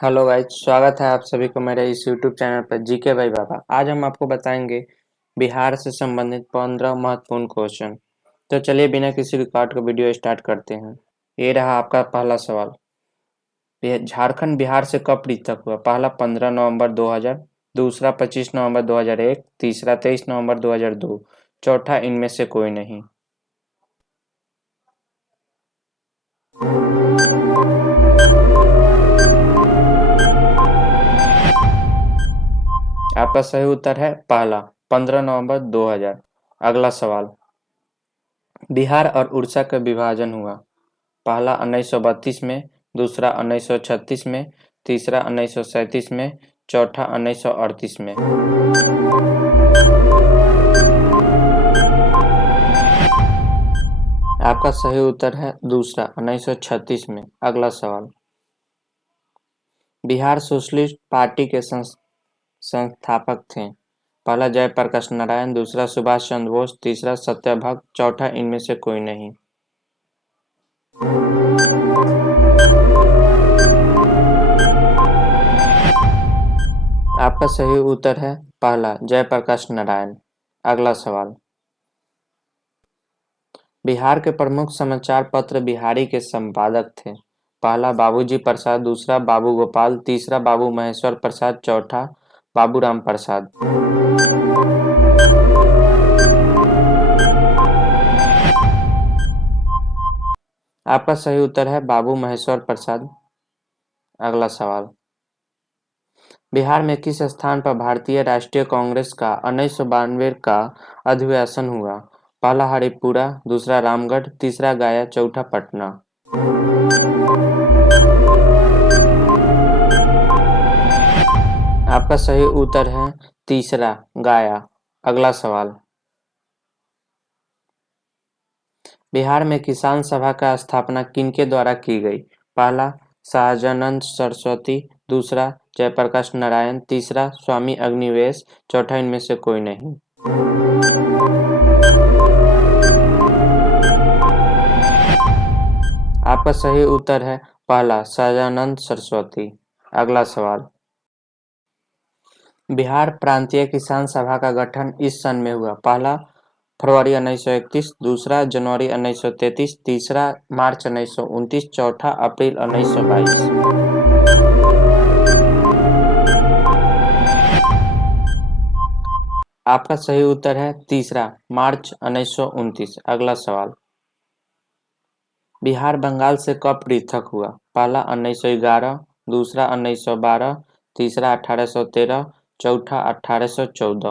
Hello guys, स्वागत है आप सभी को मेरे इस यूट्यूब चैनल पर जीके भाई बाबा। आज हम आपको बताएंगे बिहार से संबंधित 15 महत्वपूर्ण क्वेश्चन। तो चलिए बिना किसी रिकॉर्ड का वीडियो स्टार्ट करते हैं। ये रहा आपका पहला सवाल। झारखंड बिहार से कब पृथक हुआ? पहला 15 नवंबर 2000, दूसरा 25 नवंबर 2001, तीसरा 23 नवंबर 2002, चौथा इनमें से कोई नहीं। आपका सही उत्तर है पहला 15 नवंबर 2000। अगला सवाल। बिहार और उड़ीसा का विभाजन हुआ। पहला 1932 में, दूसरा 1936 में, तीसरा 1937 में, चौथा 1938 में। आपका सही उत्तर है दूसरा 1936 में। अगला सवाल। बिहार सोशलिस्ट पार्टी के संस्थापक थे। पहला जयप्रकाश नारायण, दूसरा सुभाष चंद्र बोस, तीसरा सत्यभक्त, चौथा इनमें से कोई नहीं। आपका सही उत्तर है पहला जयप्रकाश नारायण। अगला सवाल। बिहार के प्रमुख समाचार पत्र बिहारी के संपादक थे। पहला बाबूजी प्रसाद, दूसरा बाबू गोपाल, तीसरा बाबू महेश्वर प्रसाद, चौथा बाबूराम प्रसाद। आपका सही उत्तर है बाबू महेश्वर प्रसाद। अगला सवाल। बिहार में किस स्थान पर भारतीय राष्ट्रीय कांग्रेस का 1992 का अधिवेशन हुआ? पहला हरिपुरा, दूसरा रामगढ़, तीसरा गया, चौथा पटना। आपका सही उत्तर है तीसरा गया। अगला सवाल। बिहार में किसान सभा का स्थापना किनके द्वारा की गई? पहला सहजानंद सरस्वती, दूसरा जयप्रकाश नारायण, तीसरा स्वामी अग्निवेश, चौथा इनमें से कोई नहीं। आपका सही उत्तर है पहला सहजानंद सरस्वती। अगला सवाल। बिहार प्रांतीय किसान सभा का गठन इस सन में हुआ। पहला फरवरी 1931, दूसरा जनवरी 1933, तीसरा मार्च 1929, चौथा अप्रैल 1922। आपका सही उत्तर है तीसरा मार्च 1929। अगला सवाल। बिहार बंगाल से कब पृथक हुआ? पहला 1911, दूसरा 1912, तीसरा 1813, चौथा 1814।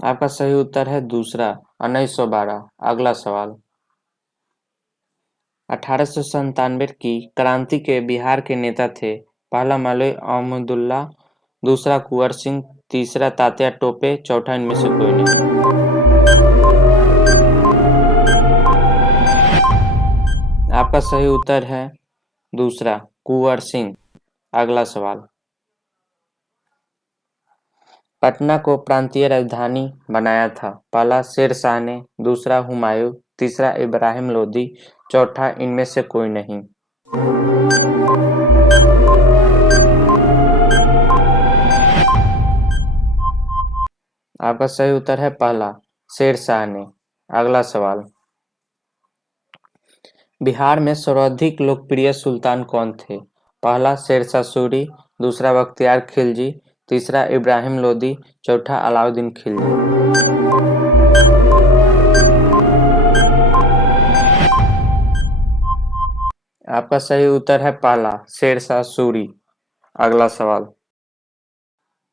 आपका सही उत्तर है दूसरा 1912। अगला सवाल। 1897 की क्रांति के बिहार के नेता थे। पहला मौलवी अहमदुल्ला, दूसरा कुंवर सिंह, तीसरा तात्या टोपे, चौथा इनमें से कोई नहीं। आपका सही उत्तर है दूसरा कुंवर सिंह। अगला सवाल। पटना को प्रांतीय राजधानी बनाया था। पहला शेर शाह ने, दूसरा हुमायूं, तीसरा इब्राहिम लोदी, चौथा इनमें से कोई नहीं। आपका सही उत्तर है पहला शेर शाह ने। अगला सवाल। बिहार में सर्वाधिक लोकप्रिय सुल्तान कौन थे? पहला शेरशाह सूरी, दूसरा बख्तियार खिलजी, तीसरा इब्राहिम लोदी, चौथा अलाउद्दीन खिलजी। आपका सही उत्तर है पहला शेरशाह सूरी। अगला सवाल।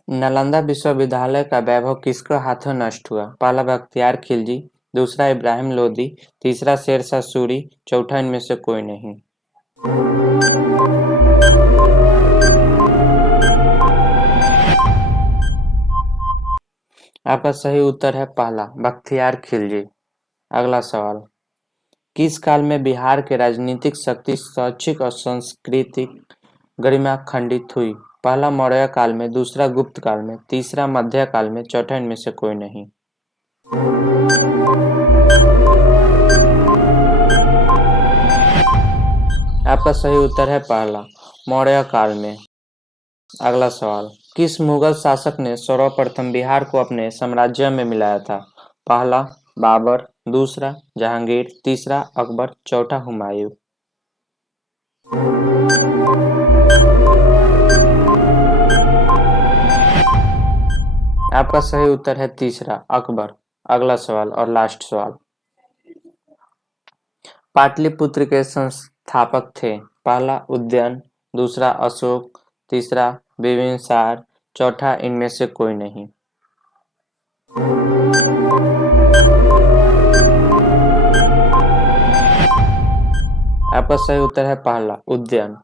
नालंदा विश्वविद्यालय का वैभव किसके हाथों नष्ट हुआ? पहला बख्तियार खिलजी, दूसरा इब्राहिम लोदी, तीसरा शेरशाह सूरी, चौथा इनमें से कोई नहीं। आपका सही उत्तर है पहला बख्तियार खिलजी। अगला सवाल। किस काल में बिहार के राजनीतिक शक्ति, शैक्षिक और सांस्कृतिक गरिमा खंडित हुई? पहला मौर्य काल में, दूसरा गुप्त काल में, तीसरा मध्य काल में, चौथा इनमें से कोई नहीं। आपका सही उत्तर है पहला, मौर्य काल में। अगला सवाल, किस मुगल शासक ने सर्वप्रथम बिहार को अपने साम्राज्य में मिलाया था? पहला बाबर, दूसरा जहांगीर, तीसरा अकबर, चौथा हुमायूं। आपका सही उत्तर है तीसरा, अकबर। अगला सवाल और लास्ट सवाल, पाटलिपुत्र के संस्थापक थे? पहला उदयन, दूसरा अशोक, तीसरा बिंबिसार, चौथा इनमें से कोई नहीं। आपका सही उत्तर है पहला उदयन।